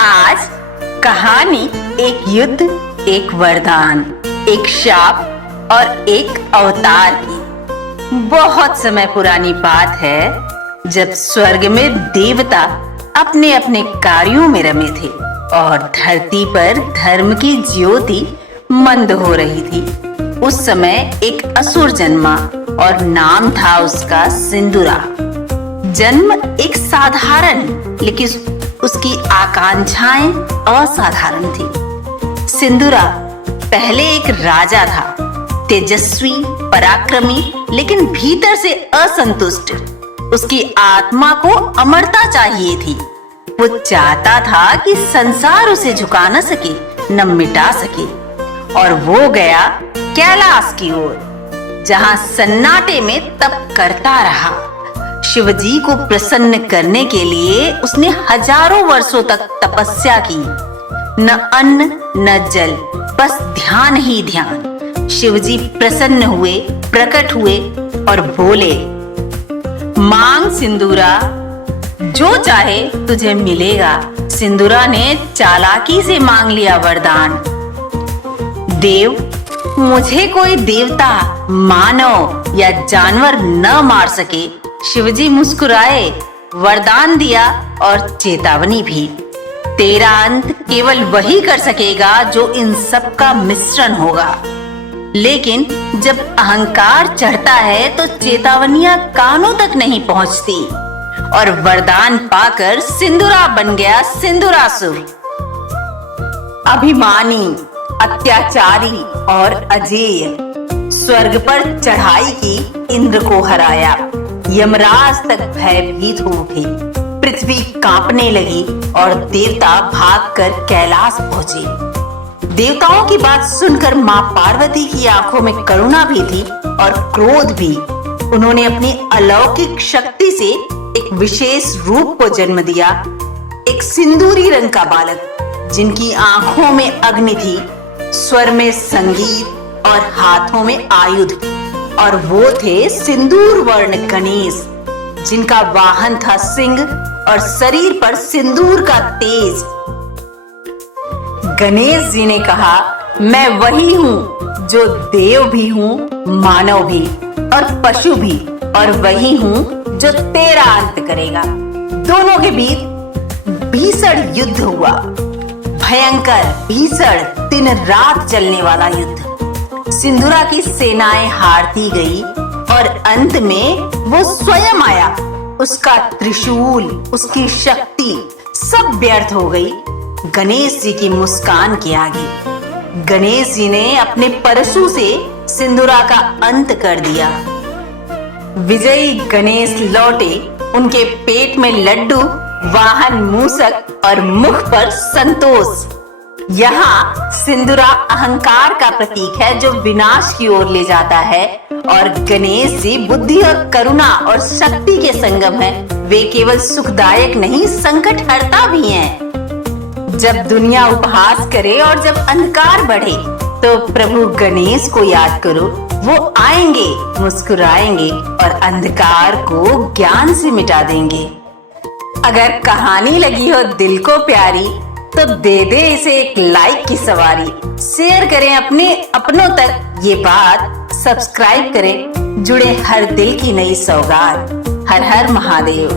आज कहानी एक युद्ध, एक वरदान, एक शाप और एक अवतार की। बहुत समय पुरानी बात है जब स्वर्ग में देवता अपने अपने कार्यों में रमे थे और धरती पर धर्म की ज्योति मंद हो रही थी। उस समय एक असुर जन्मा और नाम था उसका सिंदूरा। जन्म एक साधारण लेकिन उसकी आकांक्षाएं असाधारण थी। सिंदूरा पहले एक राजा था, तेजस्वी, पराक्रमी, लेकिन भीतर से असंतुष्ट। उसकी आत्मा को अमरता चाहिए थी। वो चाहता था कि संसार उसे झुका न सके, न मिटा सके। और वो गया कैलाश की ओर, जहां सन्नाटे में तप करता रहा। शिवजी को प्रसन्न करने के लिए उसने हजारों वर्षों तक तपस्या की। न अन्न न जल, बस ध्यान ही ध्यान। शिवजी प्रसन्न हुए, प्रकट हुए और बोले, मांग सिंदूरा, जो चाहे तुझे मिलेगा। सिंदूरा ने चालाकी से मांग लिया वरदान। देव, मुझे कोई देवता, मानव या जानवर न मार सके। शिवजी मुस्कुराए, वरदान दिया और चेतावनी भी। तेरा अंत केवल वही कर सकेगा जो इन सब का मिश्रण होगा। लेकिन जब अहंकार चढ़ता है तो चेतावनियां कानों तक नहीं पहुंचती। और वरदान पाकर सिंदूरा बन गया सिंदूरासुर। अभिमानी, अत्याचारी और अजेय। स्वर्ग पर चढ़ाई की, इंद्र को हराया। यमराज तक भयभीत हो उठे। पृथ्वी कांपने लगी और देवता भागकर कैलाश पहुंचे। देवताओं की बात सुनकर मां पार्वती की आंखों में करुणा भी थी और क्रोध भी। उन्होंने अपनी अलौकिक शक्ति से एक विशेष रूप को जन्म दिया, एक सिंदूरी रंग का बालक, जिनकी आंखों में अग्नि थी, स्वर में संगीत और हाथों में आयुध। और वो थे सिंदूर वर्ण गणेश, जिनका वाहन था सिंह और शरीर पर सिंदूर का तेज। गणेश जी ने कहा, मैं वही हूँ जो देव भी हूँ, मानव भी और पशु भी, और वही हूँ जो तेरा अंत करेगा। दोनों के बीच भीषण युद्ध हुआ। भयंकर, भीषण, दिन रात चलने वाला युद्ध। सिंदूरा की सेनाएं हारती गई और अंत में वो स्वयं आया। उसका त्रिशूल, उसकी शक्ति सब व्यर्थ हो गई गणेश जी की मुस्कान के आगे। गणेश जी ने अपने परशु से सिंदूरा का अंत कर दिया। विजयी गणेश लौटे, उनके पेट में लड्डू, वाहन मूषक और मुख पर संतोष। यहाँ सिंदूरा अहंकार का प्रतीक है जो विनाश की ओर ले जाता है, और गणेश जी बुद्धि और करुणा और शक्ति के संगम है। वे केवल सुखदायक नहीं, संकट हरता भी हैं। जब दुनिया उपहास करे और जब अंधकार बढ़े तो प्रभु गणेश को याद करो। वो आएंगे, मुस्कुराएंगे और अंधकार को ज्ञान से मिटा देंगे। अगर कहानी लगी हो दिल को प्यारी तो दे दे इसे एक लाइक की सवारी। शेयर करें अपने अपनों तक ये बात, सब्सक्राइब करें। जुड़े हर दिल की नई सौगात। हर हर महादेव।